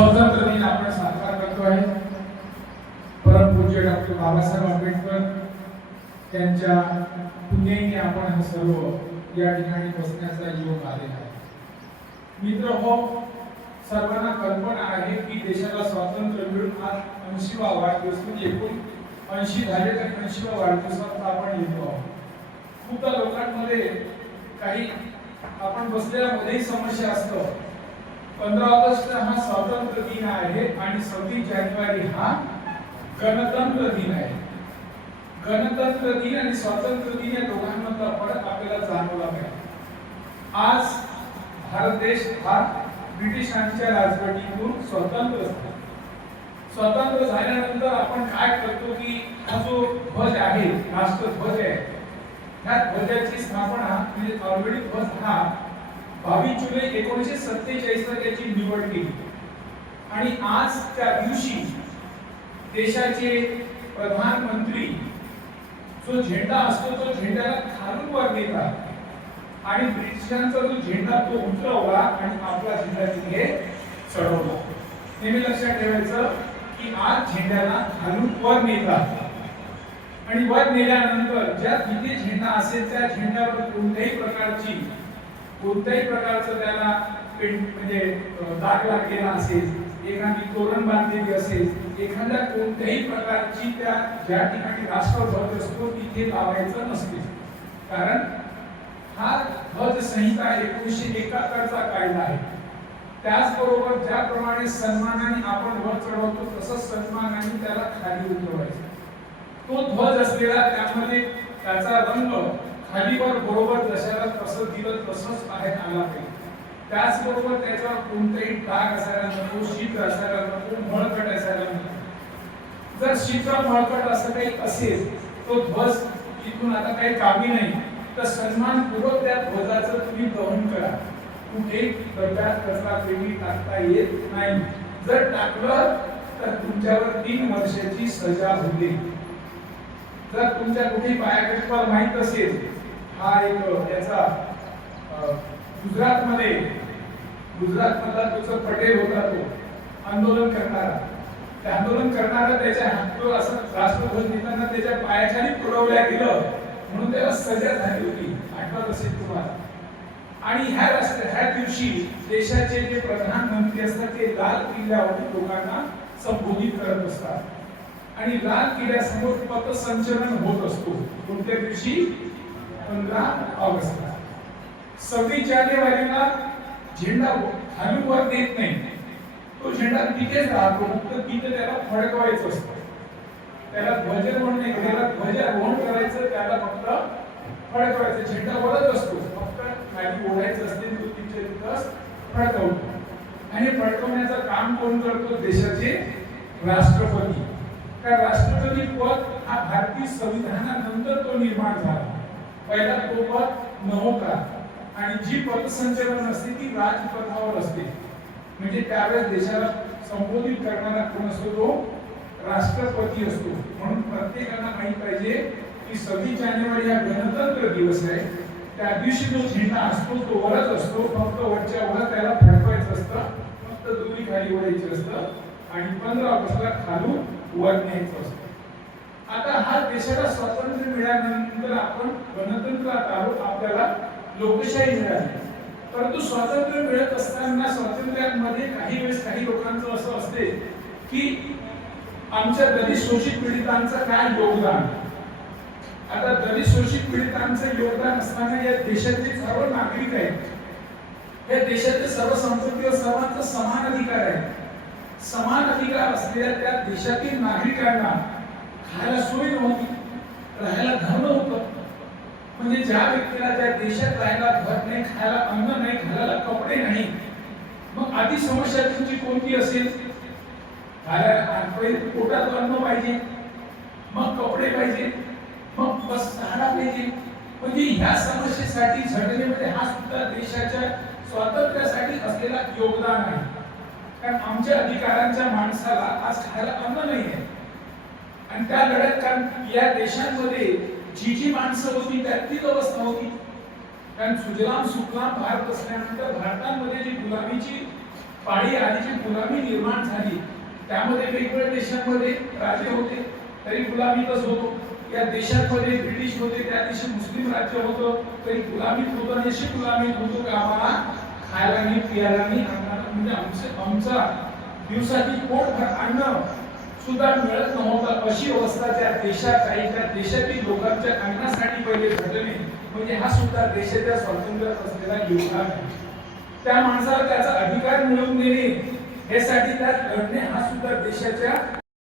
स्वातंत्र्य दिन आपण साजरा करतो आहे। परमपूज्य डॉक्टर बाबासाहेब आंबेडकर यांच्या पुण्याईने आपण हे सर्व या ठिकाणी बसण्याचा योग आलेला आहे। मित्र हो, सर्वांना कल्पना आहे की देशाला स्वातंत्र्य मिळून आज 80वा वाढदिवस म्हणजे एकूण 80 झाले तर 80वा वाढदिवसात आपण येतो आहोत। खूपदा लोकांमध्ये काही आपण बसलेल्या मध्येही समस्या असतो। 15 ऑगस्ट हा स्वातंत्र्य दिन आहे आणि 26 जानेवारी हा गणतंत्र दिन आहे। गणतंत्र दिन आणि स्वातंत्र्य दिन या दोघांमधला फरक आपल्याला जाणवला पाहिजे। आज भारत देश हा ब्रिटिशांच्या राजवटीतून स्वतंत्र झाल्यानंतर आपण काय करतो की हा जो ध्वज आहे, राष्ट्रध्वज आहे, ह्या ध्वजाची स्थापना म्हणजे ऑलरेडी ध्वज हा 22 जुलै 1947 ला त्याची निवड केली आणि आज त्या दिवशी देशाचे प्रधानमंत्री जो झेंडा असतो तो झेंड्याला खालून वर नेतात आणि ब्रिटिशांचा जो झेंडा तो उतरवला आणि आपला झेंडा तिथे चढवला। नेहमी लक्षात ठेवायचं की आज झेंड्याला खालून वर नेतात आणि वर नेल्यानंतर ज्या तिथे झेंडा असेल त्या झेंड्यावर कोणत्याही प्रकारचं त्याला म्हणजे दाग लागलेला असेल, एखादी तोरण बांधलेली असेल, एखाद्या कोणत्याही प्रकारची त्या ज्या ठिकाणी राष्ट्रध्वज असतो तिथे लावायचं नसते। कारण हा ध्वज संहिता 1971 चा कायदा आहे। त्याचबरोबर ज्याप्रमाणे सन्मानाने आपण वर चढवतो तसंच सन्मानाने त्याला खाली उतरवायचं। तो ध्वज असलेला त्यामध्ये त्याचा रंग खालीवर बरोबर जशाला तसं दिलं तसंच बाहेर आला पाहिजे। त्याचबरोबर त्याच्यावर कोणताही डाग असायला नको, छिद्र असायला नको, मळकट असायला नको। जर छिद्र मळकट असं काही असेल तो ध्वज इथून आता काही कामी नाही, तर सन्मानपूर्वक त्या ध्वजाचं तुम्ही दहन करा। कुठे डब्यात कचरा पेटी टाकता येत नाही। जर टाकलं तर तुमच्यावर 3 वर्षाची सजा होते। जर तुमच्या कुठे बायोग्राफीवर माहित असेल, हा एक त्याचा गुजरात मधला तुझा पटेल होता, तो आंदोलन करणारा, त्या आंदोलन करणारा त्याच्या हातावर असं राष्ट्रध्वज नेताना त्याच्या पायाखाली पुरवल्या गेलं म्हणून त्याला सजा झाली होती, आठवत असेल तुम्हाला। आणि ह्या दिवशी देशाचे जे प्रधानमंत्री असतात ते लाल किल्ल्यावर लोकांना संबोधित करत असतात आणि लाल किल्ल्यासमोर पथसंचलन होत असतो। कोणत्या दिवशी? 15 ऑगस्टला। 26 जानेवारीला झेंडा खालून वर देत नाही, तो झेंडा तिथेच राहतो, तर तिथे त्याला फडकवायचं असतं। त्याला ध्वजारोहण नाही, त्याला ध्वजारोहण करायचं, त्याला फक्त फडकवायचं। झेंडा वरच असतो, फक्त खाली ओढायचं असते, तो तिथे तिथंच फडकवतो। आणि फडकवण्याचं काम कोण करतो? देशाचे राष्ट्रपती। त्या राष्ट्रपती पद हा भारतीय संविधानानंतर तो निर्माण झाला, पहिला तो पद नव्हता। आणि जी पथसंचलन असते ती राजपथावर असते, म्हणजे त्यावेळेस देशाला संबोधित करणारा कोण असतो? तो राष्ट्रपती असतो। म्हणून प्रत्येकाला माहित पाहिजे की 26 जानेवारी हा गणतंत्र दिवस आहे। त्या दिवशी जो झेंडा असतो तो वरच असतो, फक्त वरच्या वर त्याला फडकवायचं असतं, फक्त दोरी खाली ओढायची असतं आणि 15 ऑगस्टला खालून वर न्यायचं असतं। आता हा देशाला स्वातंत्र्य मिळाल्यानंतर आपण गणतंत्रात आहोत, आपल्याला लोकशाही मिळाली। परंतु स्वातंत्र्य मिळत असताना स्वातंत्र्यामध्ये काही वेळेस काही लोकांचं असं असते की आमच्या दलित शोषित पीडितांचं काय योगदान। आता दलित शोषित पीडितांचं योगदान असताना या देशाचे सर्व नागरिक आहेत, या देशाचे सर्व संपत्तीवर सर्वांचा समान अधिकार आहे। समान अधिकार असलेल्या त्या देशातील नागरिकांना खायला सोय नव्हती, राहायला घर नव्हतं। म्हणजे ज्या व्यक्तीला त्या देशात राहायला घर नाही, खायला अन्न नाही, घालायला कपडे नाही, मग आधी समस्या तुमची कोणती असेल? पोटात अन्न पाहिजे, मग कपडे पाहिजे, मग बस राहायला पाहिजे। म्हणजे ह्या समस्येसाठी झटण्यामध्ये हा सुद्धा देशाच्या स्वातंत्र्यासाठी असलेला योगदान आहे। कारण आमच्या अधिकारांच्या माणसाला आज खायला अन्न नाही आहे आणि त्या लढ्यात कारण या देशांमध्ये जी माणसं होती त्यातलीच अवस्था होती। कारण सुजलाम सुफलाम भारत असल्यानंतर भारतामध्ये जी गुलामीची पाळी आधीची गुलामी निर्माण झाली, त्यामध्ये वेगवेगळ्या देशांमध्ये राजे होते तरी गुलामीतच होतो, या देशांमध्ये ब्रिटिश होते त्या दिवशी मुस्लिम राज्य होतं तरी गुलामीत होतं, आणि अशी गुलामीत होतो की आम्हाला खायला नाही प्यायला नाही, म्हणजे आमचा दिवसाची पोटभर अन्न सुद्धा मिळत नव्हतं, अशी अवस्था त्या देशात आहे. त्या देशातील लोकांच्या अन्नासाठी पहिले झटणे म्हणजे हा सुद्धा देशाच्या स्वातंत्र्यात असलेला योगदान आहे. त्या माणसाला त्याचा अधिकार मिळवून देणे यासाठी त्यात लढणे हा सुद्धा देशाच्या